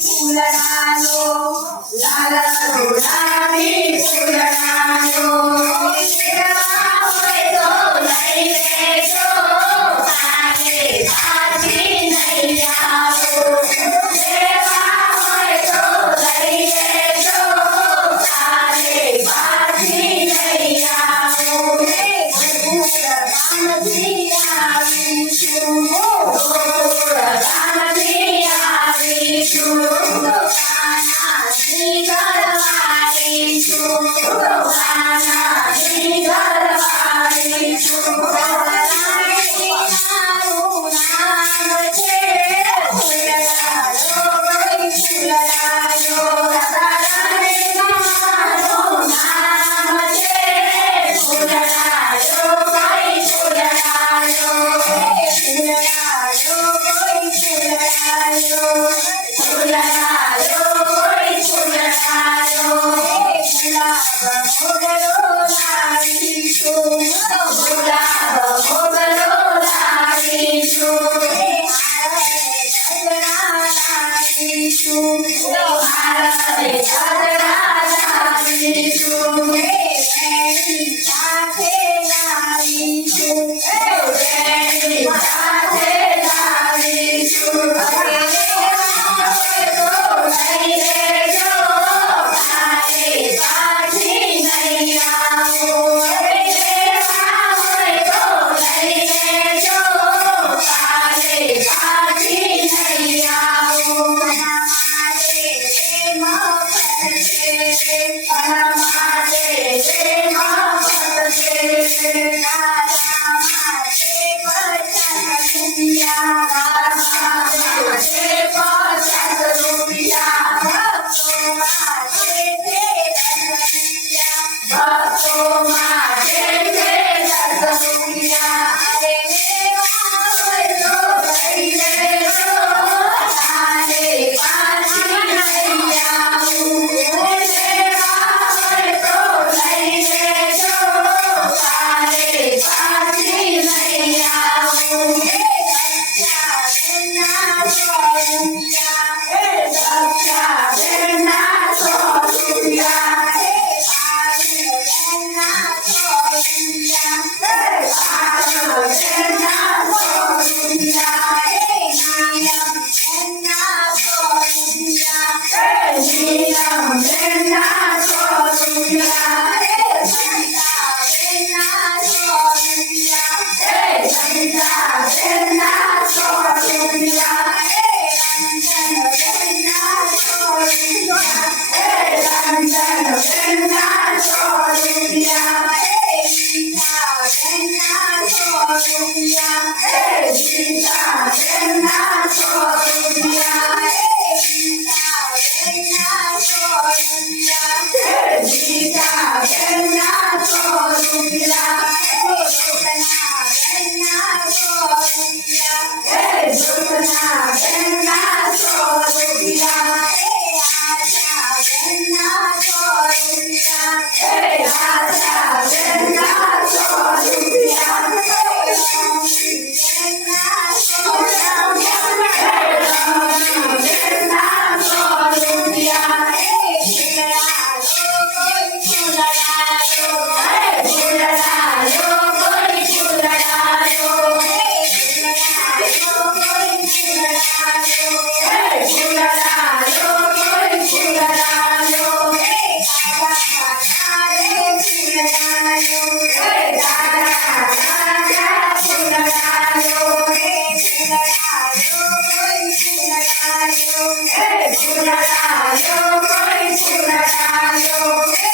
ફૂલડાનો લાલનો લાવી ફૂલડાનો લેવા હોય તો લઈ લેજો કાલે પાછી નહીં આવો લેવા હોય તો લઈ લેજો કાલે પાછી નહીં આવો ફૂલડાનથી આવીશું ફૂલડાનથી આવીશું કાનાની ઘરવાળીશું કાનાની ઘરવાળીશું મારું નામ છે ફૂલડાનો કોઈ ફૂલડાનો મારું નામ છે ફૂલડાનો કોઈ ફૂલડાનો ફૂલડાનો કોઈ ફૂલડાનો ફૂલડાનો કોઈ ફૂલડાનો ગુલાબ મોગરો લાવીશું ગુલાબ મોગરો લાવીશું ગજરા લાવીશું હારે ગજરા લાવીશું વેણી સાથે લાવીશું વેણી સાથે લાવીશું લઈ લેજો કાલે પાછી નહીં આવો લેવા હોય તો લઈ લેજો કાલે પાછી નહીં આવો માટે મફત છે માટે મફત છે તારા માટે 50 રૂપિયા તારા માટે 50 રૂપિયા ભક્તો માટે 10 રૂપિયા અરે લેવા હોય તો લઈ લેજો કાલે પાછી નહીં આવું લેવા હોય તો લઈ લેજો કાલે પાછી નહીં આવું દક્ષાબેનના 100 રૂપિયા દક્ષાબેનના 100 રૂપિયા નીલમબેનના 100 રૂપિયા સંતાબેનના 100 રૂપિયા રંજનબેનના 100 રૂપિયા ગીતાબેનના 100 રૂપિયા ગીતાબેનના 100 રૂપિયા ગીતાબેનના 100 રૂપિયા જોગનાબેનના 100 રૂપિયા જોગનાબેનના 100 રૂપિયા આશાબેનના 100 રૂપિયા આશાબેનના 100 રૂપિયા રમણીબેનના 100 રૂપિયા ફૂલડાનો કોઈ ફૂલડાનો ફૂલડાનો કોઈ ફૂલડાનો ફૂલડાનો કોઈ ફૂલડાનો કાળા કાળા ફૂલડાનો કાળા કાળા ફૂલડાનો ફૂલડાનો કોઈ ફૂલડાનો ફૂલડાનો કોઈ ફૂલડાનો